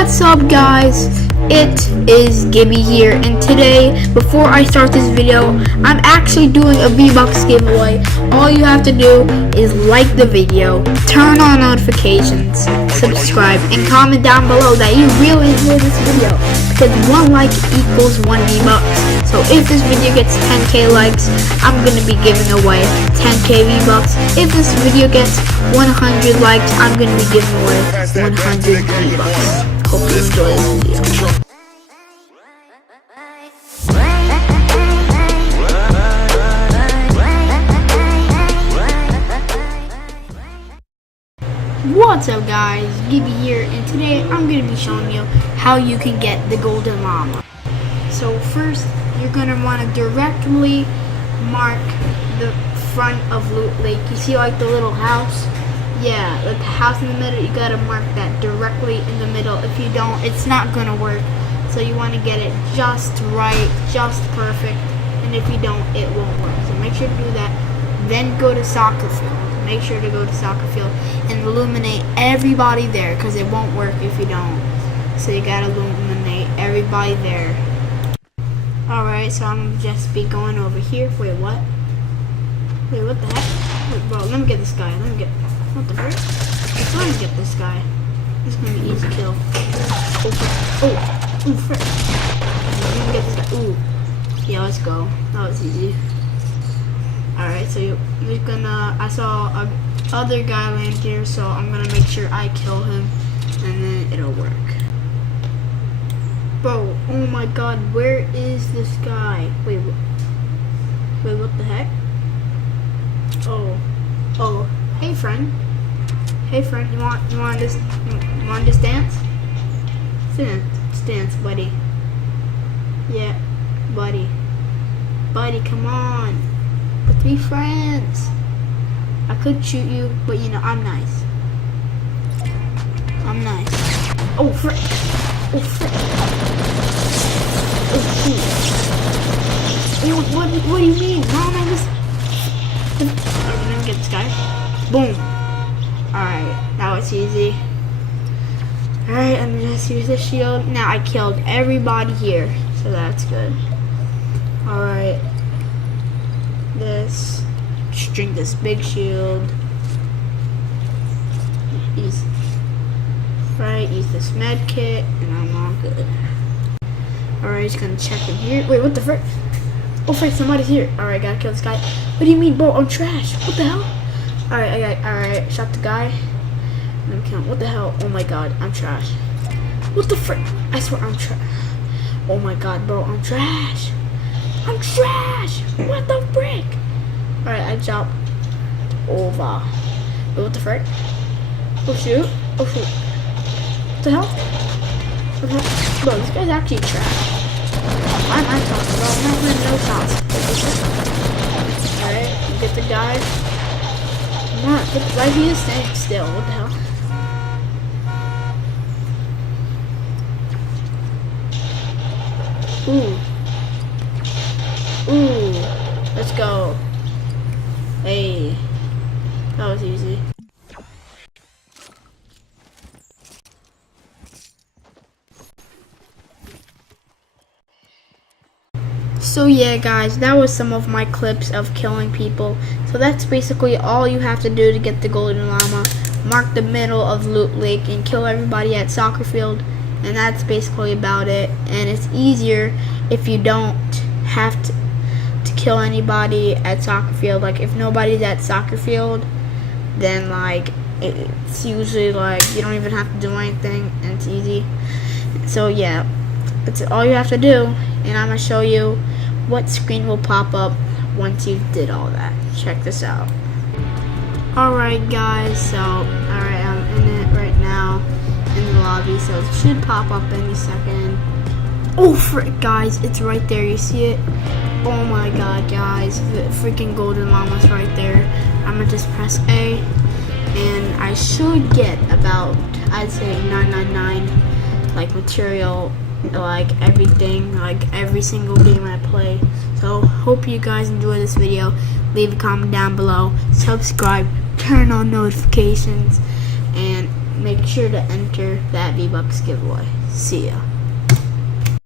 What's up, guys? It is Gibby here, and today, before I start this video, I'm actually doing a V-Bucks giveaway. All you have to do is like the video, turn on notifications, subscribe, and comment down below that you really enjoyed this video, because 1 like equals 1 V-Bucks. So if this video gets 10k likes, I'm gonna be giving away 10k V-Bucks. If this video gets 100 likes, I'm gonna be giving away 100 V-Bucks. Hope you enjoy this video. What's up, guys? Gibby here, and today I'm going to be showing you how you can get the golden llama. So first, you're going to want to directly mark the front of Loot Lake. You see like the little house? Yeah, like the house in the middle, you got to mark that directly in the middle. If you don't, it's not going to work. So you want to get it just right, just perfect. And if you don't, it won't work. So make sure to do that. Then go to soccer field. Make sure to go to soccer field and illuminate everybody there, because it won't work if you don't. So you gotta illuminate everybody there. Alright, so I'm gonna just be going over here. Wait, what? Wait, what the heck? Wait, bro, let me get this guy. Let me get. What the frick? Let's try and get this guy. This is gonna be easy kill. Oh, frick. Let me get this guy. Ooh. Yeah, let's go. That was easy. Alright, so you're gonna, I saw a other guy land here, so I'm gonna make sure I kill him, and then it'll work. Bro, oh my god, where is this guy? Wait, what the heck? Oh, hey friend, you want this dance? Dance, buddy. Yeah, buddy, come on. Let's be friends. I could shoot you, but you know, I'm nice. Oh, frick. Oh, what do you mean? Mom, I was... I'm gonna get this guy. Boom. Alright, now it's easy. Alright, I'm gonna just use the shield. Now I killed everybody here, so that's good. Alright. This, drink this big shield, use this med kit, and I'm all good. Alright, just gonna check in here. Wait, what the frick? Oh frick, somebody's here. Alright, gotta kill this guy. What do you mean, bro? I'm trash. What the hell? Alright, shot the guy. Let me kill him. What the hell? Oh my god, I'm trash. What the frick? I swear I'm trash. Oh my god, bro, I'm trash. What the frick? Alright, I jumped over. Wait, what the frick? Oh shoot. What the hell? Bro, this guy's actually trash. Why am I talking, bro? I'm not playing no shots. Alright, get the guy. Come on, why he is standing still? What the hell? Ooh, let's go. Hey, that was easy. So yeah, guys, that was some of my clips of killing people. So that's basically all you have to do to get the golden llama. Mark the middle of Loot Lake and kill everybody at soccer field, and that's basically about it. And it's easier if you don't have to kill anybody at soccer field. Like if nobody's at soccer field, then like it's usually like you don't even have to do anything, and it's easy. So yeah, that's all you have to do, and I'm gonna show you what screen will pop up once you did all that. Check this out. Alright guys, so I'm in it right now in the lobby, so it should pop up any second. Oh frick, guys, it's right there, you see it? Oh my god, guys, the freaking golden llama's right there. I'm gonna just press A, and I should get about, I'd say 999 like material, like everything, like every single game I play. So hope you guys enjoy this video. Leave a comment down below, subscribe, turn on notifications, and make sure to enter that V-Bucks giveaway. See ya.